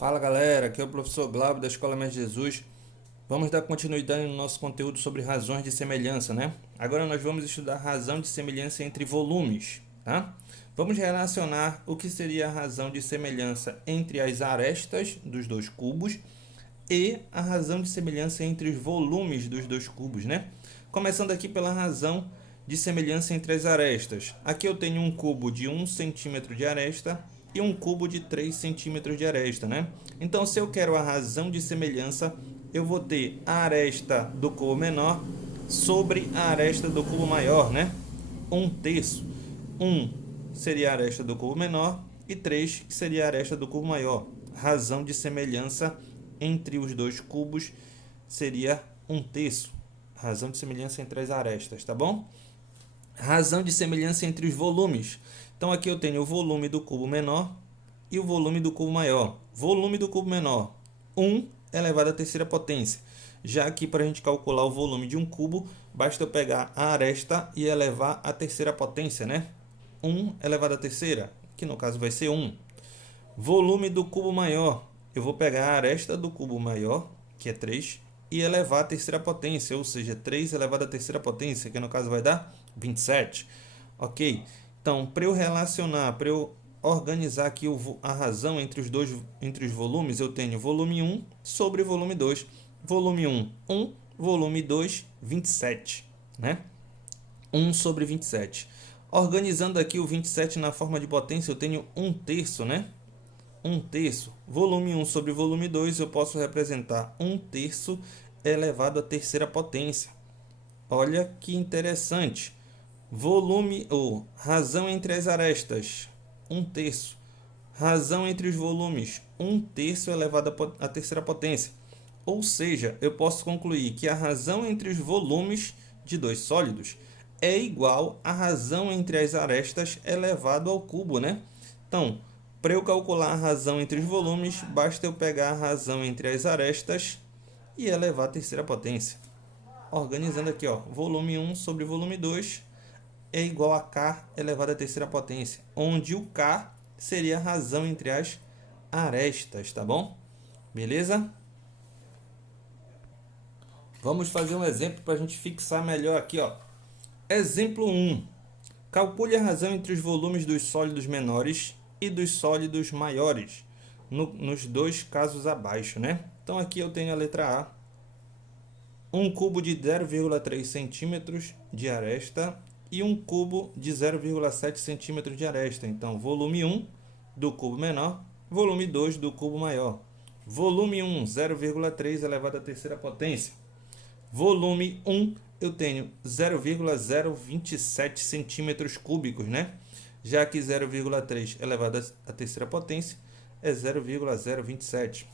Fala galera, aqui é o professor Glauber da Escola Mestre Jesus. Vamos dar continuidade no nosso conteúdo sobre razões de semelhança, né? Agora nós vamos estudar razão de semelhança entre volumes, tá? Vamos relacionar o que seria a razão de semelhança entre as arestas dos dois cubos e a razão de semelhança entre os volumes dos dois cubos, né? Começando aqui pela razão de semelhança entre as arestas. Aqui eu tenho um cubo de 1 centímetro de aresta e um cubo de 3 centímetros de aresta, né? Então, se eu quero a razão de semelhança, eu vou ter a aresta do cubo menor sobre a aresta do cubo maior, né? 1/3. 1 seria a aresta do cubo menor e 3 seria a aresta do cubo maior. Razão de semelhança entre os dois cubos seria 1/3. Razão de semelhança entre as arestas, tá bom? Razão de semelhança entre os volumes. Então aqui eu tenho o volume do cubo menor e o volume do cubo maior. Volume do cubo menor, 1 elevado à terceira potência. Já aqui, para a gente calcular o volume de um cubo, basta eu pegar a aresta e elevar à terceira potência, né? 1 elevado à terceira, que no caso vai ser 1. Volume do cubo maior, eu vou pegar a aresta do cubo maior, que é 3, e elevar à terceira potência, ou seja, 3 elevado à terceira potência, que no caso vai dar 27. Ok? Então, para eu relacionar, para eu organizar aqui a razão entre os volumes, eu tenho volume 1 sobre volume 2. Volume 1, 1. Volume 2, 27. Né? 1 sobre 27. Organizando aqui o 27 na forma de potência, eu tenho 1/3, né? 1/3. Volume 1 sobre volume 2, eu posso representar 1/3 elevado à terceira potência. Olha que interessante. Volume ou razão entre as arestas, 1/3. Razão entre os volumes, 1/3 elevado à terceira potência. Ou seja, eu posso concluir que a razão entre os volumes de dois sólidos é igual à razão entre as arestas elevado ao cubo, né? Então, para eu calcular a razão entre os volumes, basta eu pegar a razão entre as arestas e elevar à terceira potência. Organizando aqui, ó, volume 1 sobre volume 2 é igual a K elevado à terceira potência, onde o K seria a razão entre as arestas, tá bom? Beleza? Vamos fazer um exemplo para a gente fixar melhor aqui, ó. Exemplo 1. Calcule a razão entre os volumes dos sólidos menores e dos sólidos maiores, nos dois casos abaixo, né? Então aqui eu tenho a letra A. Um cubo de 0,3 centímetros de aresta e um cubo de 0,7 centímetros de aresta. Então, volume 1 do cubo menor, volume 2 do cubo maior. Volume 1, 0,3 elevado à terceira potência. Volume 1, eu tenho 0,027 centímetros cúbicos, né? Já que 0,3 elevado à terceira potência é 0,027.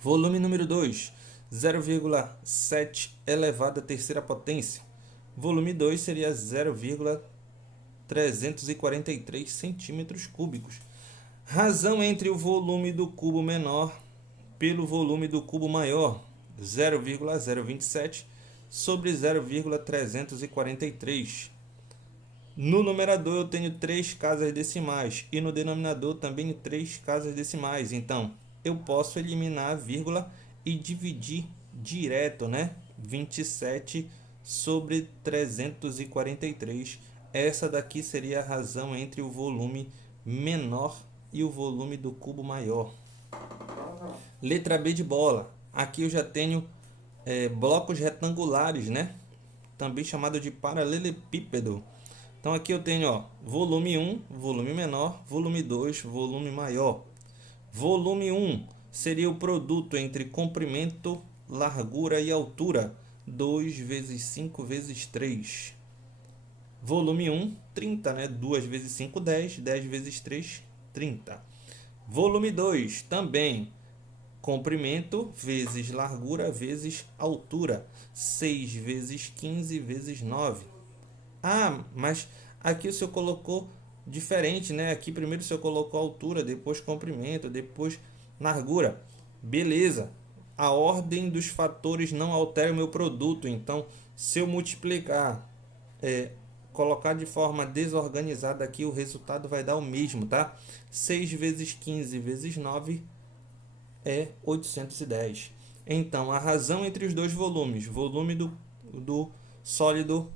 Volume número 2, 0,7 elevado à terceira potência. Volume 2 seria 0,343 centímetros cúbicos. Razão entre o volume do cubo menor pelo volume do cubo maior, 0,027 sobre 0,343. No numerador eu tenho 3 casas decimais e no denominador também 3 casas decimais. Então, eu posso eliminar a vírgula e dividir direto, né? 27 sobre 343. Essa daqui seria a razão entre o volume menor e o volume do cubo maior. Letra B de bola. Aqui eu já tenho blocos retangulares, né? Também chamado de paralelepípedo. Então aqui eu tenho, ó, volume 1, volume menor, volume 2, volume maior. Volume 1 seria o produto entre comprimento, largura e altura. 2 vezes 5 vezes 3. Volume 1, 30, né? 2 vezes 5, 10. 10 vezes 3, 30. Volume 2, também. Comprimento vezes largura vezes altura. 6 vezes 15 vezes 9. Ah, mas aqui o senhor colocou diferente, né? Aqui primeiro o senhor colocou altura, depois comprimento, depois largura. Beleza. A ordem dos fatores não altera o meu produto. Então, se eu multiplicar, colocar de forma desorganizada aqui, o resultado vai dar o mesmo, tá? 6 vezes 15 vezes 9 é 810. Então, a razão entre os dois volumes, volume do sólido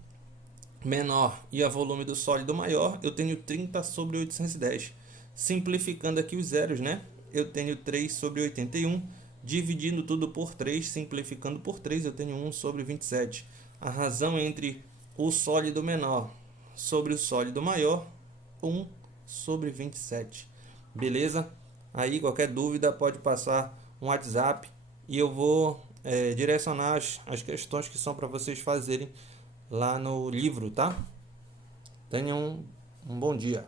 menor e a volume do sólido maior, eu tenho 30 sobre 810. Simplificando aqui os zeros, né? Eu tenho 3 sobre 81. Dividindo tudo por 3, simplificando por 3, eu tenho 1 sobre 27. A razão entre o sólido menor sobre o sólido maior, 1 sobre 27. Beleza? Aí, qualquer dúvida, pode passar um WhatsApp e eu vou direcionar as questões que são para vocês fazerem lá no livro, tá? Tenham um bom dia.